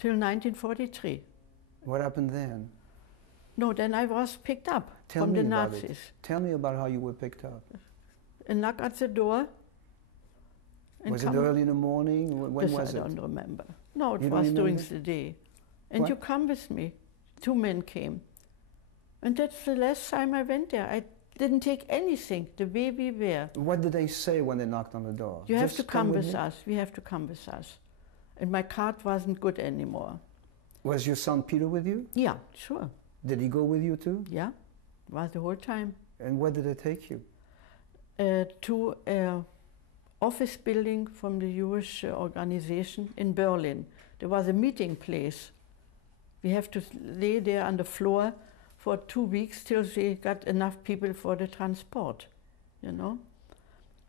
till 1943. What happened then? No, then I was picked up Tell from me the about Nazis. it. Tell me about how you were picked up. A knock at the door. And Was it come- early in the morning? When This was I it? don't remember. No, it You don't was during remember? the day. And What? you come with me. 2 men came. And that's the last time I went there. I didn't take anything, the way we were. What did they say when they knocked on the door? You have Just to come with me? us. We have to come with us. And my card wasn't good anymore. Was your son Peter with you? Yeah, sure. Did he go with you too? Yeah, was the whole time. And where did they take you? To an office building from the Jewish organization in Berlin. There was a meeting place. We have to lay there on the floor for 2 weeks till they got enough people for the transport, you know.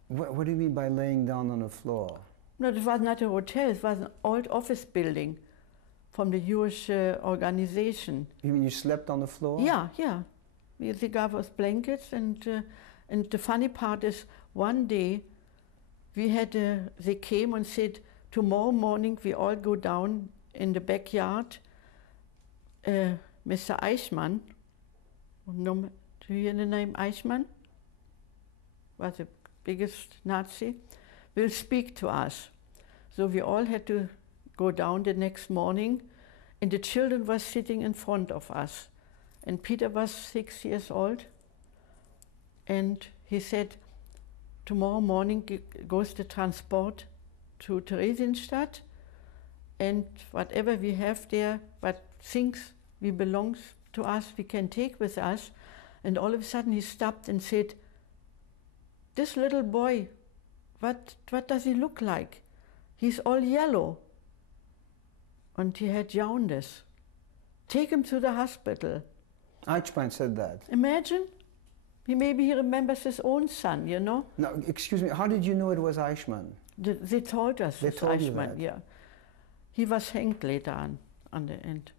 What do you mean by laying down on the floor? No, it was not a hotel, it was an old office building from the Jewish organization. You mean you slept on the floor? Yeah, yeah. They gave us blankets, and the funny part is, one day they came and said, tomorrow morning we all go down in the backyard. Mr. Eichmann, do you hear the name Eichmann? Was the biggest Nazi, will speak to us. So we all had to go down the next morning, and the children were sitting in front of us. And Peter was 6 years old, and he said, tomorrow morning goes the transport to Theresienstadt, and whatever we have there, what things belongs to us, we can take with us. And all of a sudden he stopped and said, this little boy, what does he look like? He's all yellow. And he had jaundice. Take him to the hospital. Eichmann said that. Imagine. Maybe he remembers his own son, you know? Now, excuse me, how did you know it was Eichmann? They told us They it's told you Eichmann, that? yeah. He was hanged later on the end,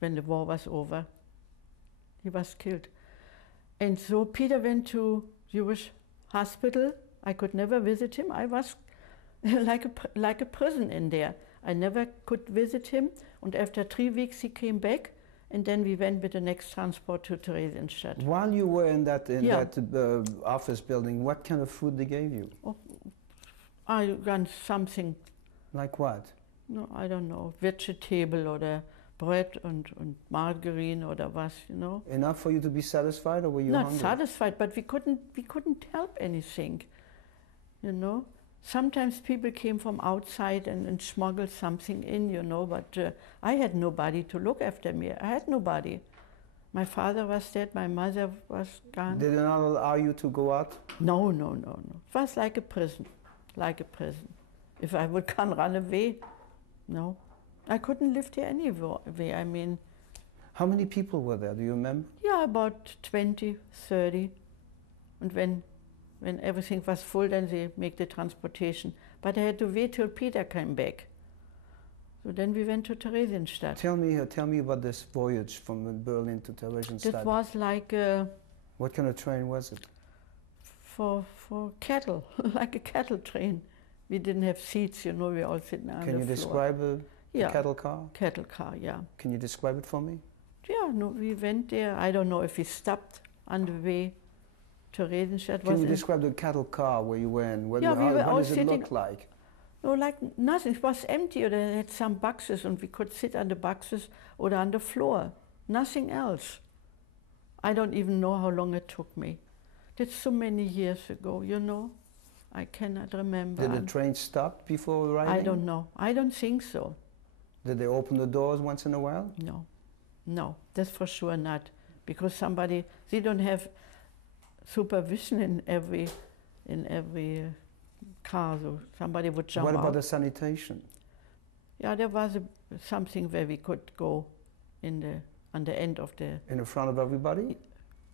when the war was over. He was killed. And so Peter went to Jewish hospital. I could never visit him. I was like a prison in there. I never could visit him. And after 3 weeks he came back, and then we went with the next transport to Theresienstadt. While you were in that office building, what kind of food they gave you? Oh, I got something. Like what? No, I don't know. Vegetable or bread and margarine or was, you know. Enough for you to be satisfied, or were you Not hungry? satisfied, but we couldn't help anything, you know. Sometimes people came from outside and smuggled something in, you know, but I had nobody to look after me. I had nobody. My father was dead, my mother was gone. Did they not allow you to go out? No. It was like a prison, If I would come run away, no. I couldn't live there anyway, I mean. How many people were there, do you remember? Yeah, about 20, 30. And when everything was full, then they make the transportation. But I had to wait till Peter came back. So then we went to Theresienstadt. Tell me about this voyage from Berlin to Theresienstadt. It was like What kind of train was it? for cattle, like a cattle train. We didn't have seats, you know, we all sitting on the floor. Can you describe the cattle car? Cattle car, yeah. Can you describe it for me? Yeah, no, we went there. I don't know if we stopped on the way to Theresienstadt. Can you describe the cattle car where you were in? What does it look like? No, like nothing. It was empty, or they had some boxes, and we could sit on the boxes or on the floor. Nothing else. I don't even know how long it took me. That's so many years ago, you know. I cannot remember. Did the train stop before arriving? I don't know. I don't think so. Did they open the doors once in a while? No, that's for sure not. Because they don't have supervision in every car, so somebody would jump out. What about the sanitation? Yeah, there was something where we could go on the end of the... In the front of everybody?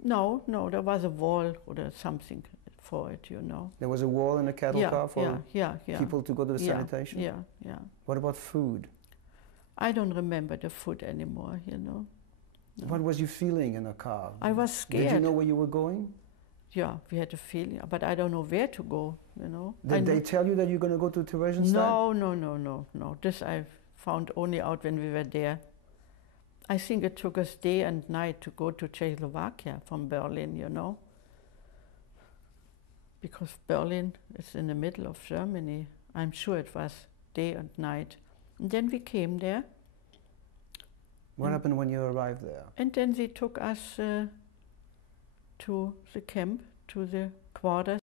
No, there was a wall or something for it, you know. There was a wall in the cattle car for people to go to the sanitation? Yeah. What about food? I don't remember the food anymore, you know. No. What was you feeling in the car? I was scared. Did you know where you were going? Yeah, we had a feeling, but I don't know where to go, you know. Did they tell you that you're going to go to Theresienstadt? No. This I found only out when we were there. I think it took us day and night to go to Czechoslovakia from Berlin, you know, because Berlin is in the middle of Germany. I'm sure it was day and night. And then we came there. What happened when you arrived there? And then they took us to the camp, to the quarters.